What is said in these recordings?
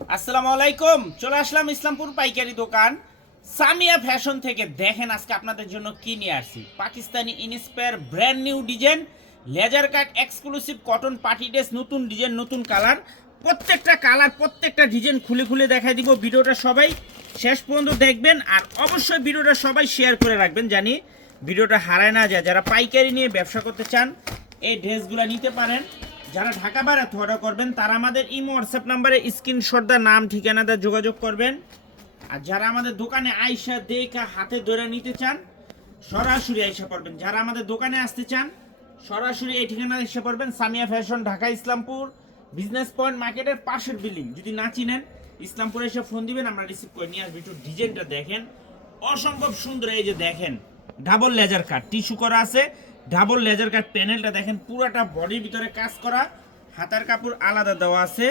আসসালামু আলাইকুম, চলে আসলাম ইসলামপুর পাইকারি দোকান। সামিয়া ফ্যাশন থেকে দেখেন আজকে আপনাদের জন্য কি নিয়ে আসছি। Pakistani inspire brand new design laser cut exclusive cotton party dress নতুন ডিজাইন নতুন কালার প্রত্যেকটা কালার প্রত্যেকটা ডিজাইন খুলে খুলে দেখাই দিব ভিডিওটা সবাই। শেষ পর্যন্ত দেখবেন আর অবশ্যই ভিডিওটা সবাই শেয়ার করে রাখবেন জানি। ভিডিওটা হারায় না যায়। যারা পাইকারি নিয়ে ব্যবসা করতে চান, এই ড্রেসগুলো নিতে পারেন। যারা ঢাকা বাইরে অর্ডার করবেন, তারা আমাদের ইমো, হোয়াটসঅ্যাপ নাম্বারে স্ক্রিনশট দা নাম, ঠিকানা দা যোগাযোগ করবেন। আর যারা আমাদের দোকানে আইসা দেখা হাতে ধরে নিতে চান, সরাসরি আইসা পড়বেন। যারা আমাদের দোকানে আসতে চান, সরাসরি এই ঠিকানা এসে পড়বেন। Samia fashion, Dhaka Islampur, business point মার্কেটের পাশের বিল্ডিং। যদি না চিনেন, ইসলামপুরে এসে ফোন দিবেন, আমরা রিসিভ করে নিয়ে আসব। একটু ডিজাইনটা দেখেন। অসম্ভব সুন্দর এই যে দেখেন, ডাবল লেজার কাট। টিস্যু করা আছে ডাবল লেজার কাট প্যানেলটা দেখেন, পুরোটা বডির ভিতরে কাজ করা। হাতার কাপড় আলাদা দেওয়া আছে।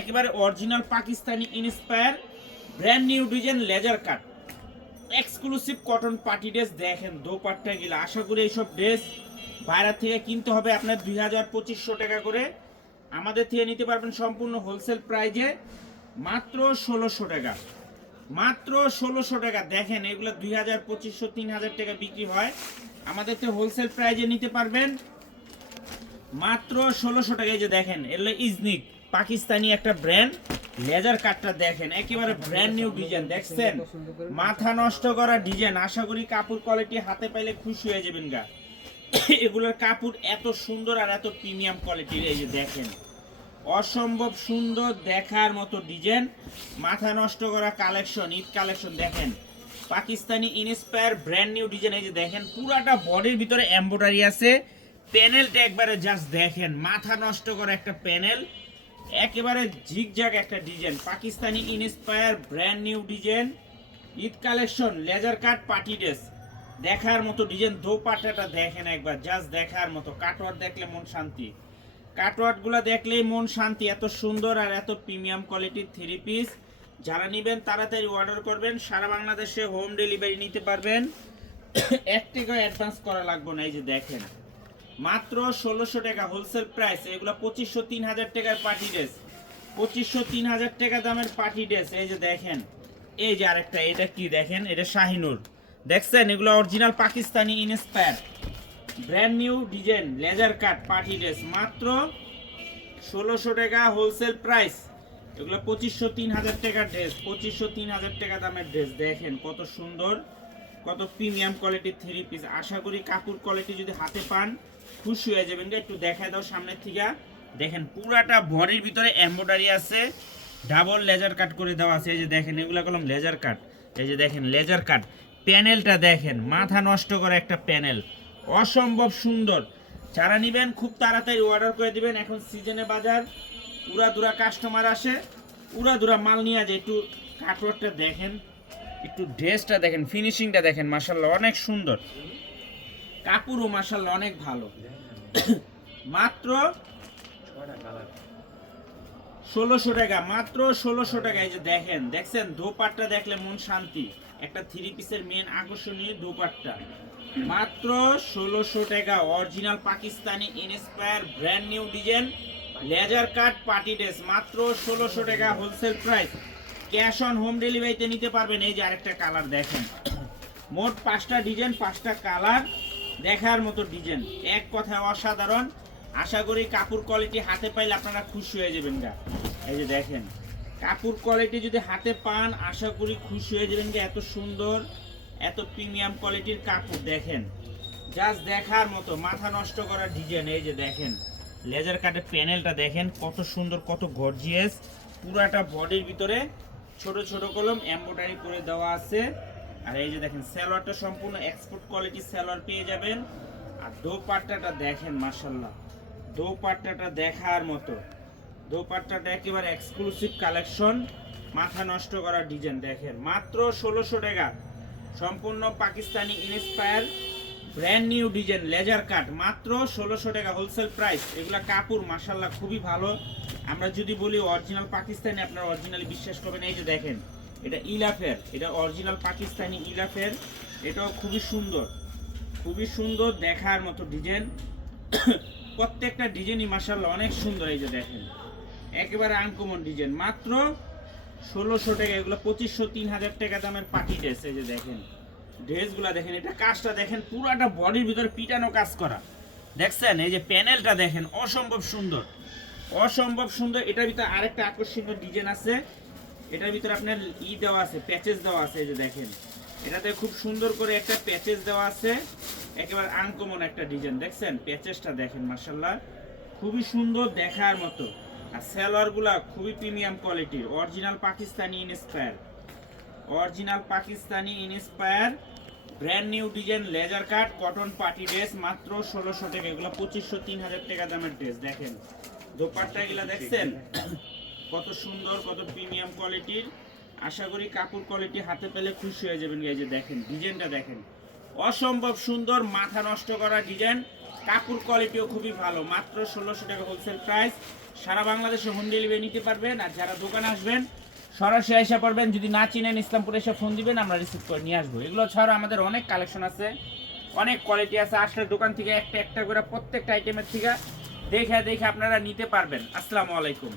একেবারে original Pakistani inspire brand new design laser cut. Exclusive cotton party dress দেখেন, দোপাট্টা গিলা। আশা করি এইসব ড্রেস বাইরে থেকে কিনতে হবে আপনার দুই হাজার পঁচিশশো টাকা করে। আমাদের থেকে নিতে পারবেন সম্পূর্ণ হোলসেল প্রাইজে মাত্র ষোলোশো টাকা। মাত্র ষোলোশো টাকা। দেখেন, এগুলো দুই হাজার, পঁচিশশো, তিন হাজার টাকা বিক্রি হয়। আমাদের তো হোলসেল প্রাইজে নিতে পারবেন। মাত্র ষোলোশো টাকা। এই যে দেখেন, এগুলো ইজনিক, পাকিস্তানি একটা ব্র্যান্ড লেজার কাটটা দেখেন, একেবারে ব্র্যান্ড নিউ ডিজাইন দেখছেন? মাথা নষ্ট করা ডিজাইন আশা করি কাপড় কোয়ালিটি হাতে পাইলে খুশি হয়ে যাবেন গা। এগুলোর কাপড় এত সুন্দর আর এত প্রিমিয়াম কোয়ালিটির এই যে দেখেন। অসম্ভব সুন্দর দেখার মতো ডিজাইন। মাথা নষ্ট করা কালেকশন ঈদ কালেকশন দেখেন। Pakistani inspire brand new design এই যে দেখেন, পুরাটা বডির ভিতরে এমব্রয়ডারি আছে। প্যানেলটা একবারে জাস্ট দেখেন, মাথা নষ্ট করা একটা প্যানেল একেবারে ঝিকঝাক একটা design Pakistani inspire brand new design Eid collection laser cut party dress দেখার মতো ডিজাইন দোপাট্টাটা দেখেন একবার জাস্ট দেখার মতো। কাটওয়ার দেখলে মন শান্তি। কাটওয়ার্টগুলো দেখলেই মন শান্তি, এত সুন্দর আর এত প্রিমিয়াম কোয়ালিটির থ্রি পিস। যারা নেবেন তাড়াতাড়ি অর্ডার করবেন, সারা বাংলাদেশে হোম ডেলিভারি নিতে পারবেন। এক টাকা অ্যাডভান্স করা লাগবে না, এই যে দেখেন। মাত্র ষোলোশো টাকা হোলসেল প্রাইস এগুলো পঁচিশশো তিন হাজার টাকার পার্টি ড্রেস পঁচিশশো তিন হাজার টাকা দামের পার্টি ড্রেস এই যে দেখেন। এই যে আরেকটা, এটা কি দেখেন? এটা শাহিনুর। দেখছেন? এগুলো original Pakistani inspire brand new design laser cut party dress মাত্র ষোলোশো টাকা হোলসেল প্রাইস এগুলো পঁচিশশো তিন হাজার টাকার ড্রেস পঁচিশশো তিন হাজার টাকা দামের ড্রেস দেখেন কত সুন্দর, কত প্রিমিয়াম কোয়ালিটির থ্রি পিস আশা করি কাপড় কোয়ালিটি যদি হাতে পান, খুশি হয়ে যাবেন। একটু দেখায় দাও সামনের থেকে। দেখেন পুরাটা বডির ভিতরে এমব্রয়ডারি আছে ডাবল লেজার কাট করে দেওয়া আছে। এই যে দেখেন, এগুলো কলম লেজার কাট এই যে দেখেন লেজার কাট প্যানেলটা দেখেন, মাথা নষ্ট করা একটা প্যানেল। অসম্ভব সুন্দর। যারা নেবেন, খুব তাড়াতাড়ি অর্ডার করে দিবেন। এখন সিজনে বাজার উড়া দুরা কাস্টমার আসে। উড়া দুরা মাল নিয়ে যায়। একটু কাটওয়ার্কটা দেখেন, একটু ড্রেসটা দেখেন ফিনিশিংটা দেখেন মাসাল্লাহ অনেক সুন্দর। কাপড়ও মাসাল্লাহ অনেক ভালো। মাত্র ষোলোশো টাকা, মাত্র ষোলোশো টাকা। এই যে দেখেন, দেখছেন? দোপাট্টা দেখলে মন শান্তি। একটা থ্রি পিসের মেন আকর্ষণীয় দোপাট্টা মাত্র ষোলোশো টাকা। Original Pakistani inspire brand new design laser cut party dress মাত্র ষোলোশো টাকা wholesale price cash on home ডেলিভারিতে নিতে পারবেন। এই যে আরেকটা কালার দেখেন। মোট পাঁচটা ডিজাইন পাঁচটা কালার দেখার মতো ডিজাইন এক কথায় অসাধারণ। আশা করি কাপড় কোয়ালিটি হাতে পাইলে আপনারা খুশি হয়ে যাবেন গা। এই যে দেখেন, কাপড় কোয়ালিটি যদি হাতে পান, আশা করি খুশি হয়ে যাবেন গা। এত সুন্দর, এত প্রিমিয়াম কোয়ালিটির কাপড় দেখেন। জাস্ট দেখার মতো, মাথা নষ্ট করার ডিজাইন এই যে দেখেন। লেজার কাটের প্যানেলটা দেখেন, কত সুন্দর, কত গর্জিয়াস পুরাটা বডির ভিতরে ছোট ছোট কলম এমব্রয়ডারি করে দেওয়া আছে। আর এই যে দেখেন, সালোয়ারটা সম্পূর্ণ এক্সপোর্ট কোয়ালিটির সালোয়ার পেয়ে যাবেন। আর দোপাট্টাটা দেখেন মাশাল্লাহ দোপাট্টাটা দেখার মতো। দোপাট্টাটা একেবারে এক্সক্লুসিভ কালেকশন মাথা নষ্ট করা ডিজাইন দেখেন। মাত্র ষোলোশো টাকা। সম্পূর্ণ Pakistani inspire brand new design laser cut মাত্র ষোলোশো টাকা হোলসেল প্রাইস এগুলা কাপড় মাসাল্লাহ খুবই ভালো। আমরা যদি বলি অরিজিনাল পাকিস্তানি, আপনারা অরিজিনালি বিশ্বাস করবেন, এই যে দেখেন, এটা ইলাফের। এটা অরিজিনাল পাকিস্তানি ইলাফের। এটাও খুবই সুন্দর। খুবই সুন্দর দেখার মতো ডিজাইন প্রত্যেকটা ডিজাইনই মাসাল্লাহ অনেক সুন্দর এই যে দেখেন। একেবারে আনকমন ডিজাইন মাত্র ষোলোশো টাকা, এগুলো পঁচিশশো, তিন হাজার টাকা দামের পার্টি ড্রেস এই যে দেখেন। ড্রেসগুলো দেখেন, এটা কাজটা দেখেন, পুরাটা বডির ভিতরে পিটানো কাজ করা। দেখছেন? এই যে প্যানেলটা দেখেন, অসম্ভব সুন্দর। অসম্ভব সুন্দর। এটার ভিতরে আরেকটা আকর্ষণীয় ডিজাইন আছে। এটার ভিতরে আপনার ই দেওয়া আছে প্যাচেস দেওয়া আছে, এই যে দেখেন। এটাতে খুব সুন্দর করে একটা প্যাচেস দেওয়া আছে। একেবারে আনকমন একটা ডিজাইন দেখছেন? প্যাচেসটা দেখেন মার্শাল্লাহ খুবই সুন্দর দেখার মতো। আর সালোয়ারগুলা খুবই প্রিমিয়াম কোয়ালিটির original Pakistani inspire original Pakistani inspire brand new design laser cut cotton party dress মাত্র ষোলোশো টাকা। এগুলো পঁচিশশো তিন হাজার টাকা দামের ড্রেস দেখেন। দোপাট্টা গুলা দেখছেন? কত সুন্দর, কত প্রিমিয়াম কোয়ালিটির আশা করি কাপড় কোয়ালিটি হাতে পেলে খুশি হয়ে যাবেন এই যে দেখেন, ডিজাইনটা দেখেন। অসম্ভব সুন্দর, মাথা নষ্ট করা ডিজাইন, কাপড় কোয়ালিটিও খুবই ভালো। মাত্র ষোলোশো টাকা হোলসেল প্রাইস সারা বাংলাদেশে হোম ডেলিভারি নিতে পারবেন আর যারা দোকানে আসবেন, সরাসরি এসে পড়বেন। যদি না চিনেন ইসলামপুরে এসে ফোন দিবেন, আমরা রিসিভ করে নিয়ে আসব। এগুলো ছাড়া আমাদের অনেক কালেকশন আছে, অনেক কোয়ালিটি আছে। আসলে দোকান থেকে একটা একটা করে প্রত্যেকটা আইটেমের থেকে দেখে দেখে আপনারা নিতে পারবেন। আসসালামু আলাইকুম।